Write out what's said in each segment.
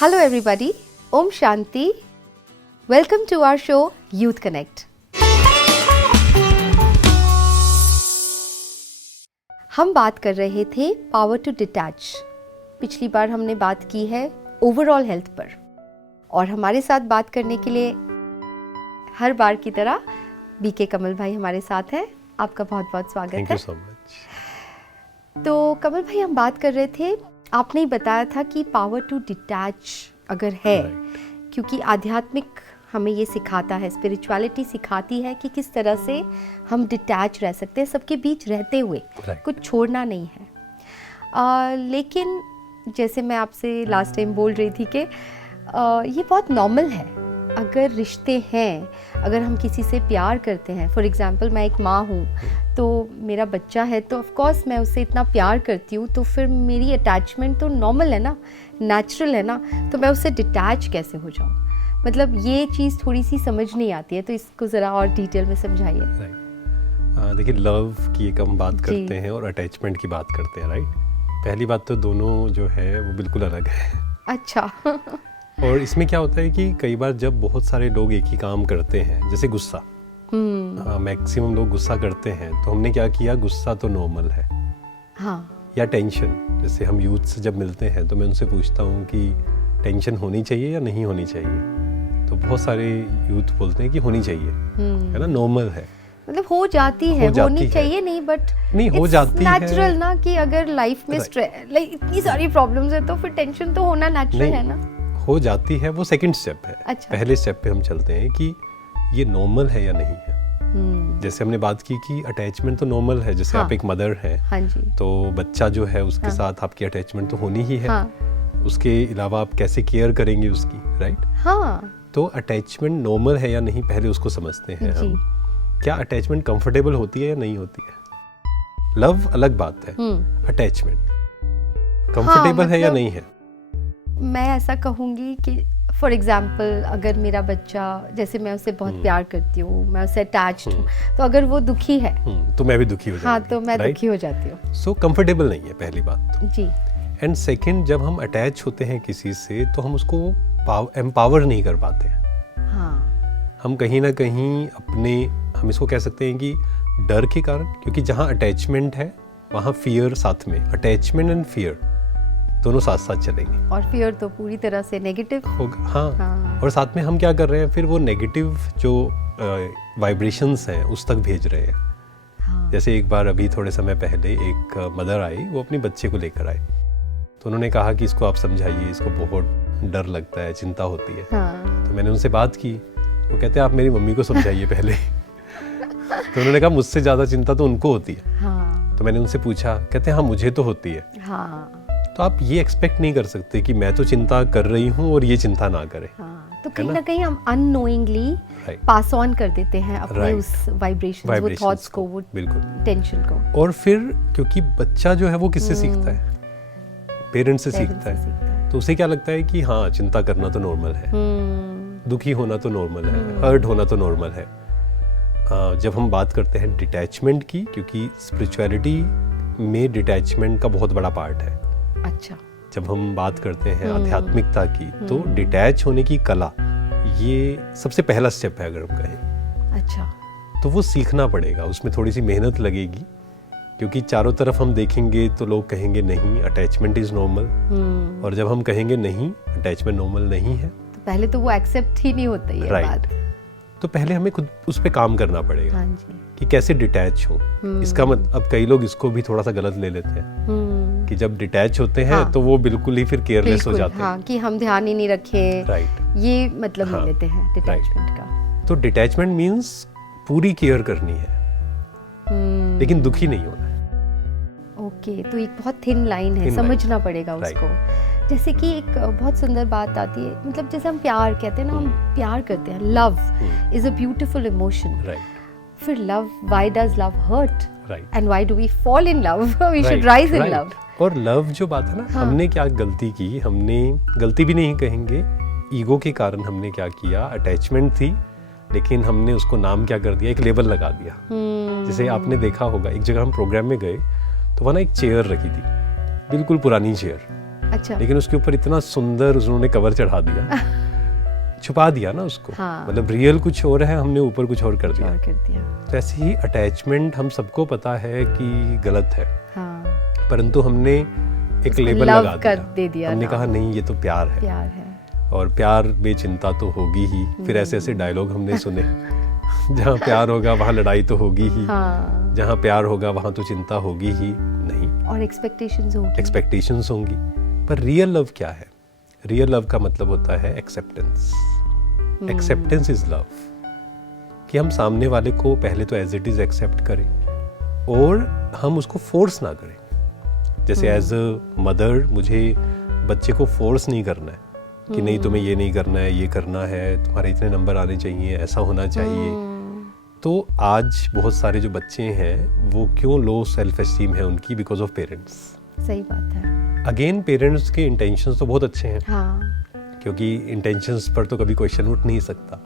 Hello everybody, Om Shanti. Welcome to our show Youth Connect. हम बात कर रहे थे पावर टू डिटैच। पिछली बार हमने बात की है ओवरऑल हेल्थ पर, और हमारे साथ बात करने के लिए हर बार की तरह बीके कमल भाई हमारे साथ हैं। आपका बहुत बहुत स्वागत है। Thank you so much. तो कमल भाई, हम बात कर रहे थे, आपने ही बताया था कि पावर टू डिटैच अगर है, क्योंकि आध्यात्मिक हमें ये सिखाता है, स्पिरिचुअलिटी सिखाती है कि किस तरह से हम डिटैच रह सकते हैं, सबके बीच रहते हुए कुछ छोड़ना नहीं है। लेकिन जैसे मैं आपसे लास्ट टाइम बोल रही थी कि ये बहुत नॉर्मल है। अगर रिश्ते हैं, अगर हम किसी से प्यार करते हैं, फॉर एग्जांपल मैं एक माँ हूँ तो मेरा बच्चा है, तो ऑफ कोर्स मैं उससे इतना प्यार करती हूँ, तो फिर मेरी अटैचमेंट तो नॉर्मल है ना, नेचुरल है ना, तो मैं उससे डिटैच कैसे हो जाऊँ? मतलब ये चीज़ थोड़ी सी समझ नहीं आती है, तो इसको ज़रा और डिटेल में समझाइए। देखिए, लव की एक हम बात करते हैं और अटैचमेंट की बात करते हैं, राइट? पहली बात तो दोनों जो है वो बिल्कुल अलग है। अच्छा। और इसमें क्या होता है कि कई बार जब बहुत सारे लोग एक ही काम करते हैं, जैसे गुस्सा, मैक्सिमम लोग गुस्सा करते हैं, तो हमने क्या किया, गुस्सा तो नॉर्मल है। हाँ। या टेंशन, जैसे हम यूथ से जब मिलते हैं तो मैं उनसे पूछता हूँ कि टेंशन होनी चाहिए या नहीं होनी चाहिए, तो बहुत सारे यूथ बोलते हैं कि होनी चाहिए, है ना, नॉर्मल है। मतलब हो जाती है, होनी चाहिए नहीं, बट नहीं हो जाती है, नेचुरल ना, कि अगर लाइफ में स्ट्रेस, लाइक इतनी सारी प्रॉब्लम्स है, तो फिर टेंशन तो होना नेचुरल है ना। हो जाती है, वो सेकंड स्टेप है। अच्छा। पहले स्टेप पे हम चलते हैं कि ये नॉर्मल है या नहीं है। जैसे हमने बात की कि अटैचमेंट तो नॉर्मल है, जैसे आप एक मदर है, हाँ जी, तो बच्चा जो है उसके साथ आपकी अटैचमेंट तो होनी ही है। उसके अलावा आप कैसे केयर करेंगे उसकी, राइट? हाँ। तो अटैचमेंट नॉर्मल है या नहीं, पहले उसको समझते हैं हम। क्या अटैचमेंट कंफर्टेबल होती है या नहीं होती है? लव अलग बात है, अटैचमेंट कंफर्टेबल है या नहीं है? मैं ऐसा कहूँगी कि फॉर एग्जाम्पल, अगर मेरा बच्चा, जैसे मैं उससे बहुत प्यार करती हूँ, मैं उससे अटैच्ड हूँ, तो अगर वो दुखी है तो मैं भी दुखी हो जाती हूँ। हाँ, तो मैं दुखी हो जाती हूँ। सो कंफर्टेबल नहीं है, पहली बात तो। जी। एंड सेकंड, जब हम अटैच होते हैं किसी से, तो हम उसको एम्पावर नहीं कर पाते हैं। हाँ। हम कहीं ना कहीं अपने, हम इसको कह सकते हैं कि डर के कारण, क्योंकि जहाँ अटैचमेंट है वहाँ फियर साथ में, अटैचमेंट एंड फियर दोनों साथ साथ चलेंगे। और फियर तो पूरी तरह से नेगेटिव होगा। हाँ। और साथ में हम क्या कर रहे हैं, फिर वो नेगेटिव जो वाइब्रेशंस हैं उस तक भेज रहे हैं। हाँ। जैसे एक बार अभी थोड़े समय पहले एक मदर आई, वो अपने बच्चे को लेकर आई, तो उन्होंने कहा कि इसको आप समझाइए, इसको बहुत डर लगता है, चिंता होती है। हाँ। तो मैंने उनसे बात की, वो कहते हैं आप मेरी मम्मी को समझाइए पहले। तो उन्होंने कहा मुझसे ज़्यादा चिंता तो उनको होती है। हाँ। तो मैंने उनसे पूछा, कहते हैं हाँ मुझे तो होती है। हाँ। तो आप ये एक्सपेक्ट नहीं कर सकते कि मैं तो चिंता कर रही हूँ और ये चिंता ना करे। हाँ, तो कहीं ना कहीं हम अननोइंगली पास ऑन कर देते हैं अपने उस वाइब्रेशंस, वो थॉट्स को, वो बिल्कुल टेंशन को। और फिर क्योंकि बच्चा जो है वो किससे सीखता है? पेरेंट्स से सीखता है। तो उसे क्या लगता है कि हाँ, चिंता करना तो नॉर्मल है, दुखी होना तो नॉर्मल है, हर्ट होना तो नॉर्मल है। जब हम बात करते हैं डिटैचमेंट की, क्योंकि स्पिरिचुअलिटी में डिटैचमेंट का बहुत बड़ा पार्ट है। अच्छा। जब हम बात करते हैं आध्यात्मिकता की, तो डिटैच होने की कला, ये सबसे पहला स्टेप है अगर हम कहें। अच्छा। तो वो सीखना पड़ेगा, उसमें थोड़ी सी मेहनत लगेगी, क्योंकि चारों तरफ हम देखेंगे तो लोग कहेंगे नहीं, अटैचमेंट इज नॉर्मल, और जब हम कहेंगे नहीं, अटैचमेंट नॉर्मल नहीं है, तो पहले तो वो एक्सेप्ट ही नहीं होता ये बात। तो पहले हमें खुद उस पे काम करना पड़ेगा। हाँ जी। कि कैसे डिटैच हो। इसका मतलब, अब कई लोग इसको भी थोड़ा सा गलत ले लेते हैं कि जब डिटैच होते हैं तो वो बिल्कुल ही फिर केयरलेस हो जाते हैं, कि हम ध्यान ही नहीं रखें, राइट, ये मतलब ले लेते हैं डिटैचमेंट का। तो डिटैचमेंट मीन्स पूरी केयर करनी है, लेकिन दुखी नहीं होना है। ओके, तो एक बहुत थिन लाइन है, समझना पड़ेगा उसको। जैसे कि एक बहुत सुंदर बात आती है, मतलब जैसे हम प्यार कहते हैं ना, हम प्यार करते हैं, love is a beautiful emotion, right. फिर love, why does love hurt, right, and why do we fall in love, we should rise in love. और लव जो बात है ना, हमने क्या गलती की, हमने गलती भी नहीं कहेंगे, ईगो के कारण हमने क्या किया, अटैचमेंट थी, लेकिन हमने उसको नाम क्या कर दिया, एक लेबल लगा दिया। जैसे आपने देखा होगा, एक जगह हम प्रोग्राम में गए तो वहाँ ना एक चेयर रखी थी, बिल्कुल पुरानी चेयर, अच्छा। लेकिन उसके ऊपर इतना सुंदर उन्होंने कवर चढ़ा दिया, छुपा दिया ना उसको। हाँ। मतलब रियल कुछ और है, हमने ऊपर कुछ और कर दिया। तो ऐसे ही अटैचमेंट हम सबको पता है कि गलत है, हाँ। परंतु हमने एक उसको लेबल love लगा कर दे दिया हमने ना। कहा नहीं ये तो प्यार है, प्यार है। और प्यार बेचिंता तो होगी ही। फिर ऐसे ऐसे डायलॉग हमने सुने, जहाँ प्यार होगा वहाँ लड़ाई तो होगी ही, हाँ। जहाँ प्यार होगा वहाँ तो चिंता होगी ही नहीं, और एक्सपेक्टेशंस होंगी। पर रियल लव क्या है? रियल लव का मतलब होता है एक्सेप्टेंस। एक्सेप्टेंस इज लव, कि हम सामने वाले को पहले तो एज इट इज एक्सेप्ट करें और हम उसको फोर्स ना करें। जैसे एज अ मदर मुझे बच्चे को फोर्स नहीं करना है कि नहीं तुम्हें ये नहीं करना है, ये करना है, तुम्हारे इतने नंबर आने चाहिए, ऐसा होना चाहिए। तो आज बहुत सारे जो बच्चे हैं वो क्यों लो सेल्फ एस्टीम है उनकी, बिकॉज ऑफ पेरेंट्स। सही बात है। अगेन पेरेंट्स के इंटेंशंस तो बहुत अच्छे हैं, हाँ। क्योंकि इंटेंशंस पर तो कभी क्वेश्चन उठ नहीं सकता,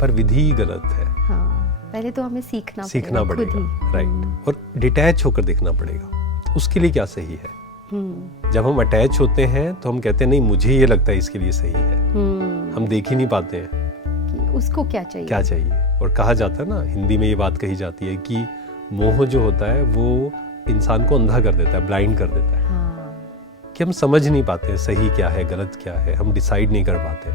पर विधि गलत है। हाँ। पहले तो हमें सीखना पड़ेगा, राइट। और डिटैच होकर देखना पड़ेगा उसके लिए क्या सही है। जब हम अटैच होते हैं तो हम कहते हैं नहीं मुझे ये लगता है इसके लिए सही है। हम देख ही नहीं पाते हैं कि उसको क्या चाहिए। और कहा जाता है ना, हिंदी में ये बात कही जाती है कि मोह जो होता है वो इंसान को अंधा कर देता है, ब्लाइंड कर देता है। हाँ। कि हम समझ नहीं पाते सही क्या है गलत क्या है, हम डिसाइड नहीं कर पाते।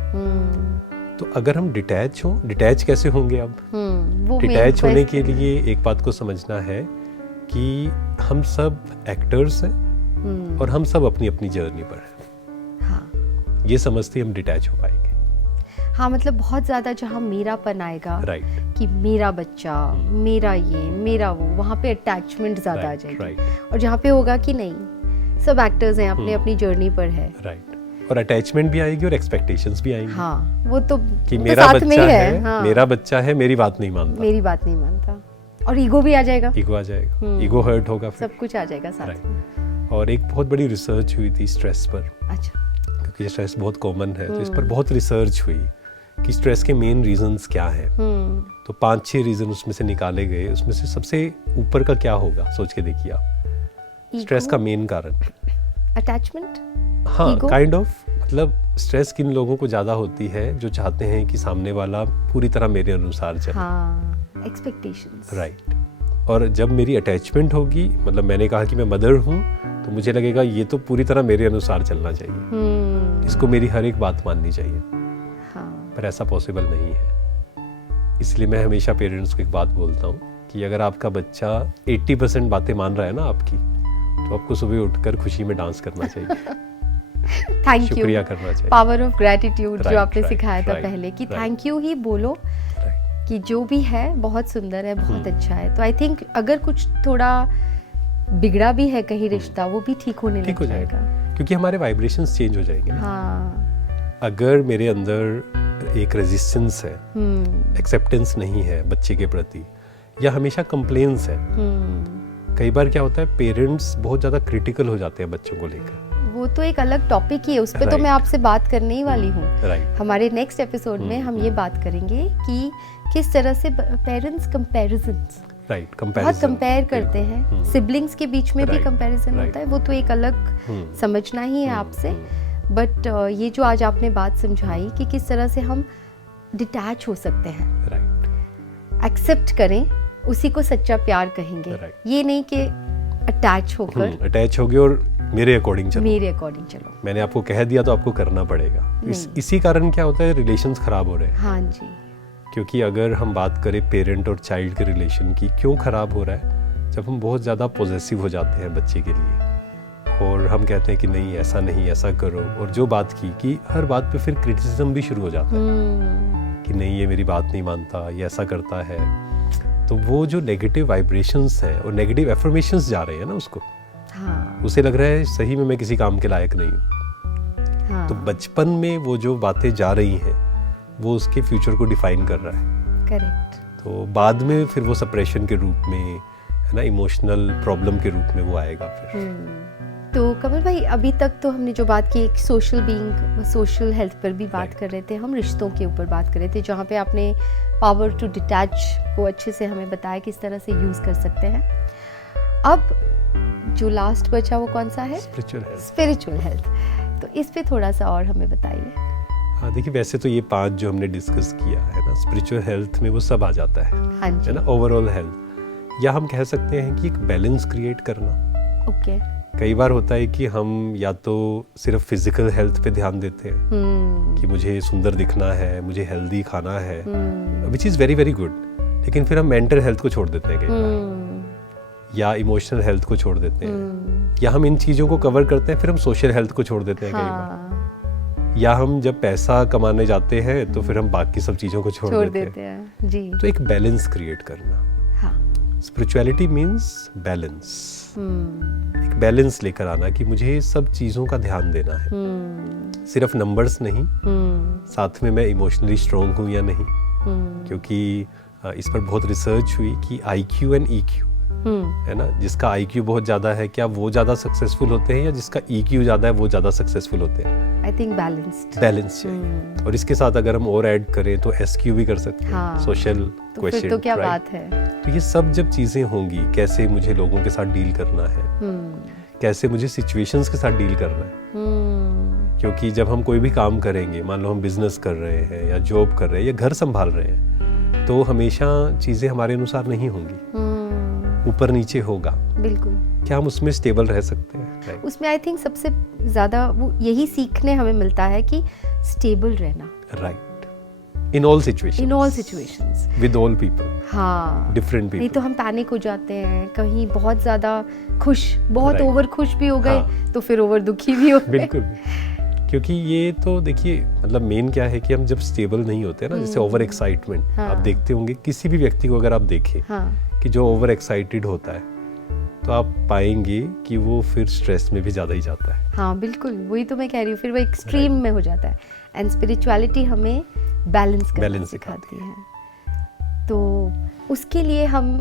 तो अगर हम डिटैच कैसे होंगे? अब डिटैच होने के लिए एक बात को समझना है कि हम सब एक्टर्स हैं और हम सब अपनी अपनी जर्नी पर हैं। हाँ। ये समझते हम डिटैच हो पाएंगे। हाँ, मतलब बहुत ज्यादा जहाँ मेरापन आएगा, राइट, कि मेरा बच्चा, मेरा ये, मेरा वो, वहाँ पे अटैचमेंट ज्यादा आ जाएगी। और जहाँ पे होगा कि नहीं सब एक्टर्स हैं, अपने अपनी जर्नी पर है। राइट। और अटैचमेंट भी आएगी और एक्सपेक्टेशंस भी आएंगी। हाँ, वो तो कि मेरा बच्चा है, हाँ। मेरा बच्चा है, मेरी बात नहीं मानता, और ईगो भी आ जाएगा। ईगो हर्ट होगा, सब कुछ आ जाएगा साथ में। और एक बहुत बड़ी रिसर्च हुई थी स्ट्रेस पर। अच्छा। क्योंकि स्ट्रेस बहुत कॉमन है, तो इस पर बहुत रिसर्च हुई कि स्ट्रेस के मेन रीजंस क्या हैं। तो 5-6 रीजन उसमें से निकाले गए। उसमें से सबसे ऊपर का क्या होगा, सोच के देखिए आप। स्ट्रेस का मेन कारण अटैचमेंट। हाँ, काइंड ऑफ। मतलब स्ट्रेस किन लोगों को ज्यादा होती है जो चाहते हैं कि सामने वाला पूरी तरह मेरे अनुसार चले। हाँ, एक्सपेक्टेशंस। राइट। और जब मेरी अटैचमेंट होगी, मतलब मैंने कहा कि मैं मदर हूँ, तो मुझे लगेगा ये तो पूरी तरह मेरे अनुसार चलना चाहिए, इसको मेरी हर एक बात माननी चाहिए। हाँ। पर ऐसा पॉसिबल नहीं है। इसलिए मैं हमेशा पेरेंट्स को एक बात बोलता हूँ कि अगर आपका बच्चा 80% बातें मान रहा है ना आपकी, तो आपको सुबह उठकर खुशी में डांस करना चाहिए। थैंक यू, शुक्रिया करना चाहिए। पावर ऑफ ग्रेटिट्यूड जो आपने सिखाया था पहले, कि थैंक यू ही बोलो, कि जो भी है बहुत सुंदर है, बहुत अच्छा है। तो आई थिंक अगर कुछ थोड़ा बिगड़ा भी है कहीं रिश्ता, वो भी ठीक होने लग जाएगा, क्योंकि हमारे वाइब्रेशंस चेंज हो जाएंगे। हाँ। अगर मेरे अंदर एक रेजिस्टेंस है, एक्सेप्टेंस नहीं है बच्चे के प्रति, या हमेशा कंप्लेंस है। कई बार क्या होता है, पेरेंट्स बहुत ज्यादा क्रिटिकल हो जाते हैं बच्चों को लेकर। वो तो एक अलग टॉपिक ही है, उस पे तो मैं आपसे बात करने ही वाली हूँ। हमारे नेक्स्ट एपिसोड में हम ये बात करेंगे कि किस तरह से पेरेंट्स कंपैरिजंस बहुत कंपेयर करते हैं। सिबलिंग्स के बीच में भी कंपैरिजन होता है, वो तो एक अलग समझना ही है आपसे। बट ये जो आज आपने बात समझाई कि किस तरह से हम डिटैच हो सकते हैं, एक्सेप्ट करें, उसी को सच्चा प्यार कहेंगे। ये नहीं कि अटैच हो गए और मेरे अकॉर्डिंग चलो। मैंने आपको कह दिया तो आपको करना पड़ेगा। इसी कारण क्या होता है, रिलेशंस खराब हो रहे हैं। हाँ जी। क्योंकि अगर हम बात करें पेरेंट और चाइल्ड के रिलेशन की, क्यों खराब हो रहा है, जब हम बहुत ज़्यादा पॉजेसिव हो जाते हैं बच्चे के लिए, और हम कहते हैं कि नहीं ऐसा नहीं, ऐसा करो, और जो बात की कि हर बात पे फिर क्रिटिसिज्म भी शुरू हो जाता है कि नहीं ये मेरी बात नहीं मानता, ये ऐसा करता है। तो वो जो नेगेटिव वाइब्रेशंस हैं और नेगेटिव एफर्मेशंस जा रहे हैं ना उसको, हाँ। उसे लग रहा है सही में मैं किसी काम के लायक नहीं हूँ। हाँ। तो बचपन में वो जो बातें जा रही हैं वो उसके फ्यूचर को डिफाइन कर रहा है। करेक्ट। तो बाद में फिर वो सप्रेशन के रूप में, है ना, इमोशनल प्रॉब्लम के रूप में वो आएगा फिर। तो कमल भाई, अभी तक तो हमने जो बात की एक सोशल बीइंग, सोशल हेल्थ पर भी बात कर रहे थे, हम रिश्तों के ऊपर बात कर rहे थे, जहाँ पे आपने पावर टू डिटैच को अच्छे से हमें बताया किस तरह से यूज कर सकते हैं। अब जो लास्ट बचा वो कौन सा है? Spiritual health. Spiritual health. तो इस पे थोड़ा सा और हमें बताइए। हाँ, देखिए वैसे तो ये 5 जो हमने डिस्कस किया है ना, स्पिरिचुअल हेल्थ में वो सब आ जाता है, हाँ जी, है ना, ओवरऑल हेल्थ। या हम कह सकते हैं कि एक बैलेंस क्रिएट करना। ओके। कई बार होता है कि हम या तो सिर्फ फिजिकल हेल्थ पे ध्यान देते हैं कि मुझे सुंदर दिखना है, मुझे हेल्दी खाना है, which is very very good, लेकिन फिर हम मेंटल हेल्थ को छोड़ देते हैं कई बार, या इमोशनल हेल्थ को छोड़ देते हैं, या हम इन चीज़ों को कवर करते हैं फिर हम सोशल हेल्थ को छोड़ देते हैं कई बार, या हम जब पैसा कमाने जाते हैं तो फिर हम बाकी सब चीज़ों को छोड़ देते हैं जी। तो एक बैलेंस क्रिएट करना। स्पिरिचुअलिटी मीन्स बैलेंस, एक बैलेंस लेकर आना कि मुझे सब चीज़ों का ध्यान देना है, सिर्फ नंबर्स नहीं, साथ में मैं इमोशनली स्ट्रॉन्ग हूँ या नहीं, क्योंकि इस पर बहुत रिसर्च हुई कि IQ एंड EQ, है ना, जिसका IQ बहुत ज़्यादा है क्या वो ज़्यादा सक्सेसफुल होते हैं, या जिसका EQ ज़्यादा है वो ज़्यादा सक्सेसफुल होते हैं? आई थिंक बैलेंस चाहिए। और इसके साथ अगर हम और ऐड करें तो SQ भी कर सकते हैं, सोशल क्वेश्चन, तो क्या बात है। तो ये सब जब चीज़ें होंगी, कैसे मुझे लोगों के साथ डील करना है, कैसे मुझे सिचुएशंस के साथ डील करना है, क्योंकि जब हम कोई भी काम करेंगे, मान लो हम बिजनेस कर रहे हैं या जॉब कर रहे हैं या घर संभाल रहे हैं, तो हमेशा चीज़ें हमारे अनुसार नहीं होंगी, ऊपर नीचे होगा। बिल्कुल। क्या हम उसमें स्टेबल रह सकते हैं? उसमें आई थिंक सबसे ज़्यादा वो यही सीखने हमें मिलता है कि स्टेबल रहना। Right. In all situations with all people. हाँ, डिफरेंट पीपल। नहीं तो हम पैनिक हो जाते हैं, कहीं बहुत ज़्यादा खुश, बहुत ओवर खुश भी हो गए, तो फिर ओवर दुखी भी हो गए। बिल्कुल, क्योंकि ये तो देखिए मतलब मेन क्या है कि हम जब स्टेबल नहीं होते ना, जैसे ओवर एक्साइटमेंट, आप देखते होंगे किसी भी व्यक्ति को अगर आप देखें कि जो ओवर एक्साइटेड होता है, तो आप पाएंगे कि वो फिर स्ट्रेस में भी ज़्यादा ही जाता है। हाँ बिल्कुल, वही तो मैं कह रही हूँ, फिर वो एक्सट्रीम में हो जाता है। एंड स्पिरिचुअलिटी हमें बैलेंस करना सिखाती है। तो उसके लिए हम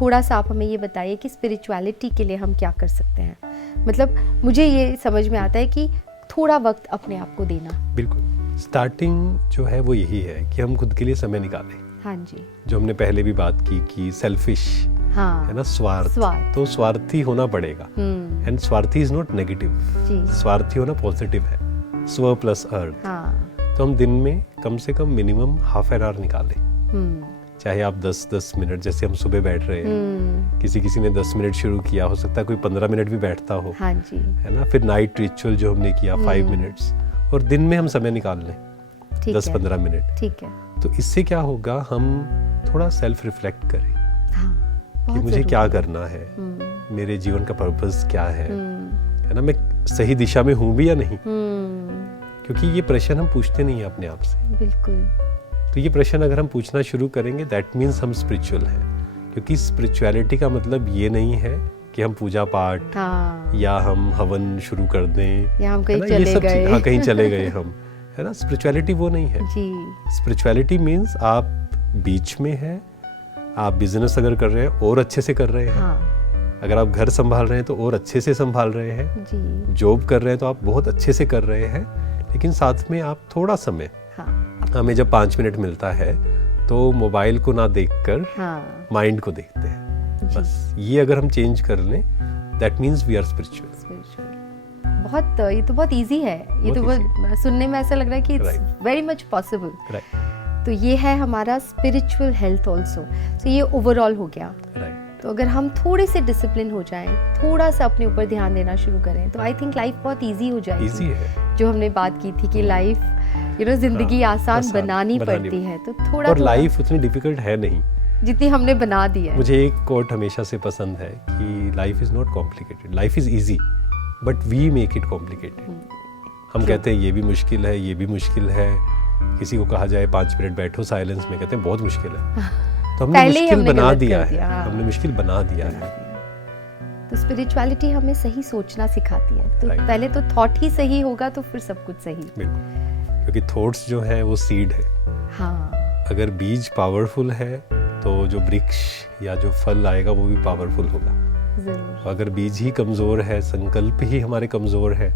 थोड़ा सा आप हमें ये बताइए कि स्पिरिचुअलिटी के लिए हम क्या कर सकते हैं। मतलब मुझे ये समझ में आता है कि थोड़ा वक्त अपने आप को देना। बिल्कुल, स्टार्टिंग जो है वो यही है कि हम खुद के लिए समय निकालें। हाँ जी, जो हमने पहले भी बात की कि सेल्फिश, हाँ, है ना, स्वार्थ। तो स्वार्थी होना पड़ेगा। एंड स्वार्थी इज नॉट नेगेटिव, स्वार्थी होना पॉजिटिव है, स्व प्लस अर्थ। हाँ। तो हम दिन में कम से कम मिनिमम हाफ एन आवर निकालें, चाहे आप 10-10 मिनट, जैसे हम सुबह बैठ रहे हैं, किसी ने 10 मिनट शुरू किया, हो सकता है कोई 15 मिनट भी बैठता हो। हाँ जी। है ना, फिर नाइट रिचुअल जो हमने किया 5 मिनट्स, और दिन में हम समय निकाल लें 10-15 मिनट। ठीक है। तो इससे क्या होगा, हम थोड़ा सेल्फ रिफ्लेक्ट करें कि मुझे क्या करना है, मेरे जीवन का पर्पस क्या है ना, मैं सही दिशा में हूँ भी या नहीं, क्योंकि ये प्रश्न हम पूछते नहीं हैं अपने आप से। बिल्कुल। तो ये प्रश्न अगर हम पूछना शुरू करेंगे, दैट मीन्स हम स्पिरिचुअल हैं, क्योंकि स्पिरिचुअलिटी का मतलब ये नहीं है कि हम पूजा पाठ, या हम हवन शुरू कर दें, या हम कहीं चले गए, हाँ कहीं चले गए हम, है ना। स्पिरिचुअलिटी वो नहीं है जी। स्पिरिचुअलिटी मीन्स आप बीच में हैं, आप बिजनेस अगर कर रहे हैं और अच्छे से कर रहे हैं, अगर आप घर संभाल रहे हैं तो और अच्छे से संभाल रहे हैं, जॉब कर रहे हैं तो आप बहुत अच्छे से कर रहे हैं, लेकिन साथ में आप थोड़ा समय, हमें जब 5 मिनट मिलता है तो मोबाइल को ना देखकर माइंड को देखते हैं, बस ये अगर हम चेंज कर लें, that means we are spiritual. बहुत, ये तो बहुत इजी है, ये तो बहुत सुनने में ऐसा लग रहा है कि इट्स वेरी मच पॉसिबल। तो ये है हमारा स्पिरिचुअल हेल्थ ऑल्सो। तो ये ओवरऑल हो गया। तो अगर हम थोड़े से डिसिप्लिन हो जाएं, थोड़ा सा अपने ऊपर ध्यान देना शुरू करें, तो आई थिंक लाइफ बहुत इजी हो जाएगी। इजी है। जो हमने बात की थी कि लाइफ जिंदगी आसान बनानी पड़ती है, तो थोड़ा, और लाइफ उतनी डिफिकल्ट है नहीं जितनी हमने बना दी है। मुझे एक कोट हमेशा से पसंद है कि life is not complicated, life is easy but we make it complicated. हम कहते हैं ये भी मुश्किल है, ये भी मुश्किल है। किसी को कहा जाए 5 मिनट बैठो साइलेंस में, कहते हैं बहुत मुश्किल है। तो हमने मुश्किल बना दिया है, हमने मुश्किल बना दिया है। तो स्पिरिचुअलिटी हमें सही सोचना सिखाती है। तो पहले तो थॉट ही सही होगा तो फिर सब कुछ सही। बिल्कुल, क्योंकि थॉट्स जो है वो सीड है। अगर बीज पावरफुल है तो जो वृक्ष या जो फल आएगा वो भी पावरफुल होगा। जरूर। अगर बीज ही कमजोर है, संकल्प ही हमारे कमजोर है,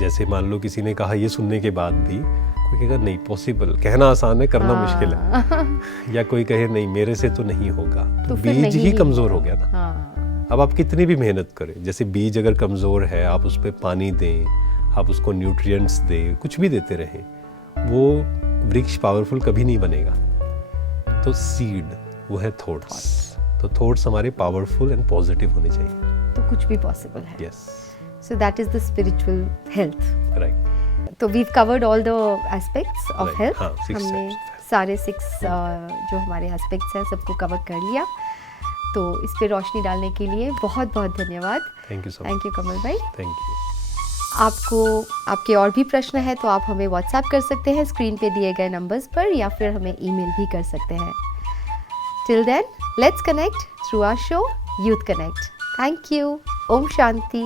जैसे मान लो किसी ने कहा ये सुनने के बाद भी कोई कहेगा नहीं पॉसिबल, कहना आसान है करना मुश्किल है, या कोई कहे नहीं मेरे से तो नहीं होगा, तो बीज ही कमजोर हो गया ना। अब आप कितनी भी मेहनत करें, जैसे बीज अगर कमजोर है आप उस पर पानी दें, आप उसको न्यूट्रिएंट्स दे, कुछ भी देते रहें, वो वृक्ष पावरफुल कभी नहीं बनेगा। तो सीड वो है थॉट्स। तो थॉट्स हमारे पावरफुल एंड पॉजिटिव होने चाहिए, तो कुछ भी पॉसिबल है। Yes, so that is the spiritual health. Right. तो we've covered all the aspects of Right. Health. हाँ, six हमने steps. सारे 6 जो हमारे एस्पेक्ट्स हैं सबको कवर कर लिया। तो इस पे रोशनी डालने के लिए बहुत बहुत धन्यवाद। Thank you so thank you Kamal भाई। Thank you. आपको आपके और भी प्रश्न है तो आप हमें व्हाट्सएप कर सकते हैं स्क्रीन पे दिए गए नंबर्स पर, या फिर हमें ईमेल भी कर सकते हैं। Till then let's connect through our show youth connect. Thank you. ओम शांति।